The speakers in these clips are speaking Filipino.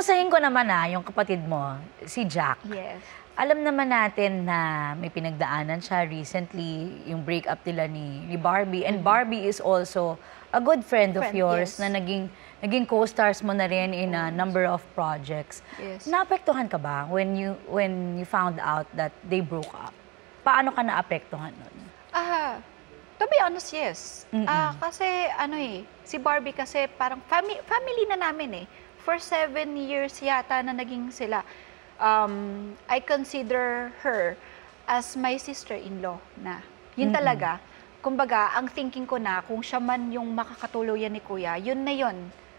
Kumustahin ko naman yung kapatid mo, si Jack. Yes. Alam naman natin na may pinagdaanan siya recently, yung breakup nila ni Barbie. And Barbie is also a good friend of yours yes. na naging co-stars mo na rin in a number of projects. Yes. Naapektuhan ka ba when you found out that they broke up? Paano ka naapektuhan nun? To be honest, yes. Kasi si Barbie kasi parang family na namin eh. For 7 years yata na naging sila. I consider her as my sister-in-law na. Yun talaga. Kumbaga, ang thinking ko na kung siya man yung makakatuluyan ni Kuya, yun na yun.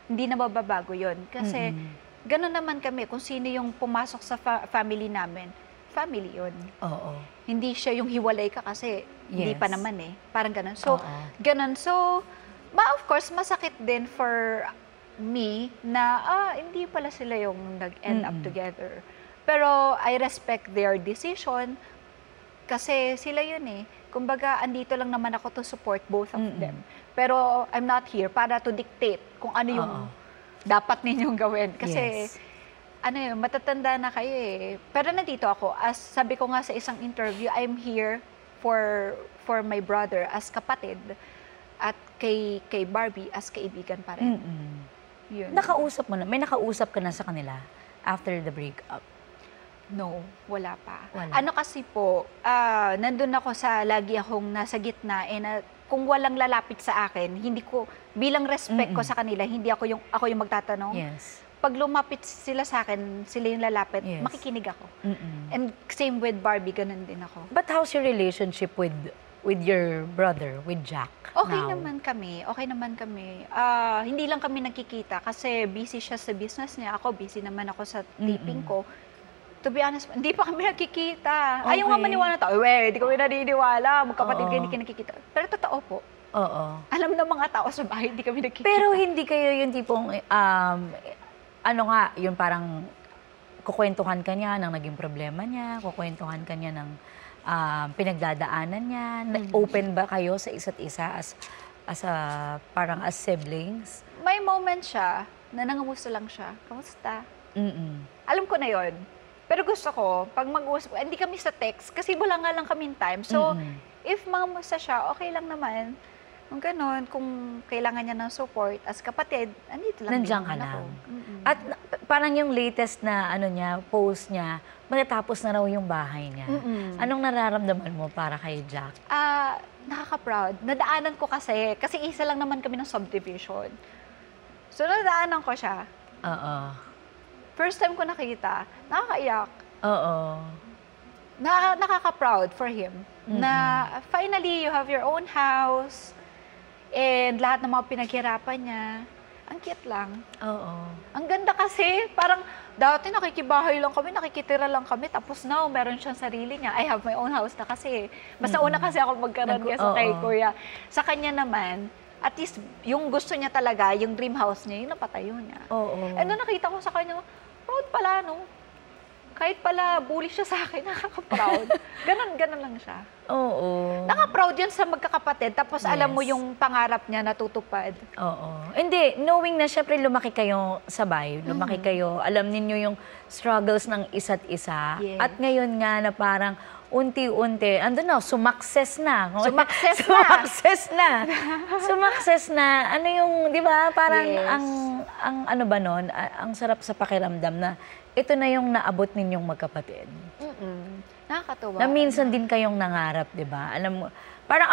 Hindi na mababago yun. Kasi gano'n naman kami. Kung sino yung pumasok sa family namin, family yun. Oo. Hindi siya yung hiwalay ka kasi hindi pa naman eh. Parang gano'n. So, gano'n. So, of course, masakit din for me na hindi pala sila yung nag-end up together. Pero I respect their decision kasi sila yun eh. Kumbaga, andito lang naman ako to support both of them. Pero I'm not here para to dictate kung ano yung dapat ninyong gawin. Kasi, matatanda na kayo eh. Pero nandito ako. As sabi ko nga sa isang interview, I'm here for my brother as kapatid at kay Barbie as kaibigan pa rin. Yun. May nakausap ka na sa kanila after the breakup? No, wala pa. Ano kasi po, nandun ako lagi akong nasa gitna kung walang lalapit sa akin, bilang respect ko sa kanila, hindi ako yung magtatanong. Yes. Pag lumapit sila sa akin, sila yung lalapit, makikinig ako. And same with Barbie, ganun din ako. But how's your relationship with your brother, with Jack? Okay naman kami. Hindi lang kami nagkikita kasi busy siya sa business niya. Ako, busy naman ako sa taping ko. To be honest, hindi pa kami nagkikita. Ayaw nga maniwala na tao. Hindi kami naniniwala. Magkapatid kayo, hindi kayo nagkikita. Pero totoo po. Oo. Alam ng mga tao sa bahay, hindi kami nagkikita. Pero hindi kayo yung tipong, yung parang kukwentuhan ka niya ng naging problema niya, kukwentuhan ka niya ng pinagdadaanan niya. Open ba kayo sa isa't isa parang as siblings? May moment siya na nangamusta lang siya. Kamusta? Alam ko na yon. Pero gusto ko, pag mag-uusap, hindi kami sa text, kasi wala nga lang kaming time. So, if mangamusta siya, okay lang naman. Kung gano'n, kung kailangan niya ng support, as kapatid, andito lang. Nandiyan ka lang. At parang yung latest na post niya, matatapos na raw yung bahay niya. Anong nararamdaman mo para kay Jack? Nakaka-proud. Nadaanan ko kasi isa lang naman kami ng subdivision. So, nadaanan ko siya. First time ko nakita, nakakaiyak. Nakaka-proud for him. Na finally, you have your own house. And lahat ng mga pinaghirapan niya. Ang cute lang. Ang ganda kasi, parang dati nakikibahay lang kami, nakikitira lang kami. Tapos now, meron siyang sarili niya. I have my own house na kasi. Basta una kasi ako magkaroon kay Kuya. Sa kanya naman, at least, yung gusto niya talaga, yung dream house niya, yung napatayo niya. And nung nakita ko sa kanya, proud pala, no? Kahit pala bully siya sa akin, nakaka-proud. Ganon lang siya. Naka-proud yun sa magkakapatid, tapos alam mo yung pangarap niya natutupad. Hindi, knowing na syempre lumaki kayo sabay, lumaki kayo, alam ninyo yung struggles ng isa't isa. At ngayon nga na parang unti-unti, sumakses na. Sumakses na. Ano yung, di ba, parang ang ano ba nun, ang sarap sa pakiramdam na ito na yung naabot ninyong magkapatid. Nakakatuwa. Na minsan din kayong nangarap, di ba? Alam mo, parang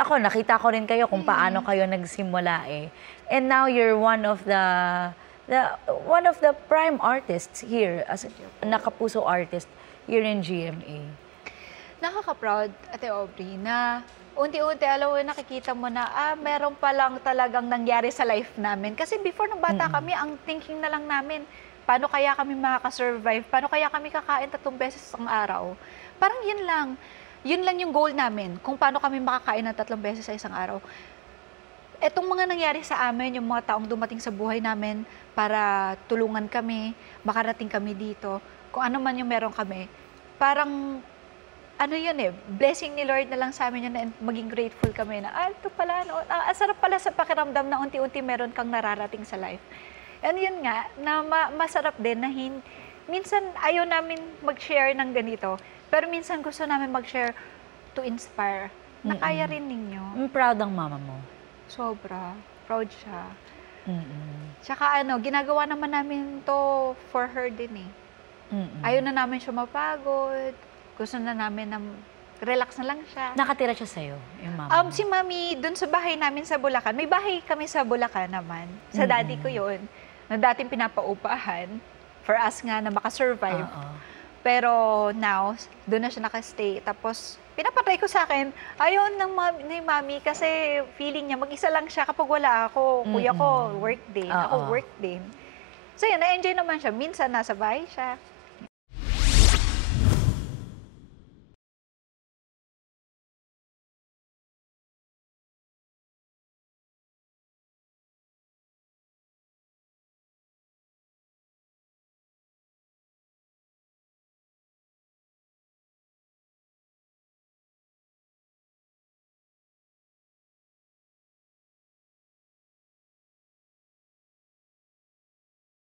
ako nakita ko rin kayo kung paano kayo nagsimula eh. And now you're one of the prime artists here, as a nakapuso artist here in GMA. Nakaka-proud, Ate Aubrey, na unti-unti, alam mo, nakikita mo na, meron palang talagang nangyari sa life namin. Kasi before nung bata kami, ang thinking na lang namin, paano kaya kami makaka-survive? Paano kaya kami kakain 3 beses ang araw? Parang yun lang. Yun lang yung goal namin, kung paano kami makakain ng 3 beses sa isang araw. Etong mga nangyari sa amin, yung mga taong dumating sa buhay namin para tulungan kami, makarating kami dito, kung ano man yung meron kami, parang blessing ni Lord na lang sa amin yun and maging grateful kami na, ito pala, ang sarap pala sa pakiramdam na unti-unti meron kang nararating sa life. And yun nga, na masarap din na minsan ayaw namin mag-share ng ganito, pero minsan gusto namin mag-share to inspire. Na kaya rin ninyo. Proud ang mama mo. Sobra. Proud siya. Mm-mm. Tsaka ginagawa naman namin to for her din eh. Ayaw na namin siya mapagod. Gusto na namin na relax na lang siya. Nakatira siya sa'yo, yung mama mo? Si Mami, dun sa bahay namin sa Bulacan, may bahay kami sa Bulacan naman. Sa daddy ko yun. Na dating pinapaupahan for us nga na makasurvive. Pero now, doon na siya nakastay. Tapos, pinapatay ko sa akin, ayaw ni Mami kasi feeling niya, mag-isa lang siya kapag wala ako. Kuya ko, work din. Ako, work din. So yun, na-enjoy naman siya. Minsan nasa bahay siya.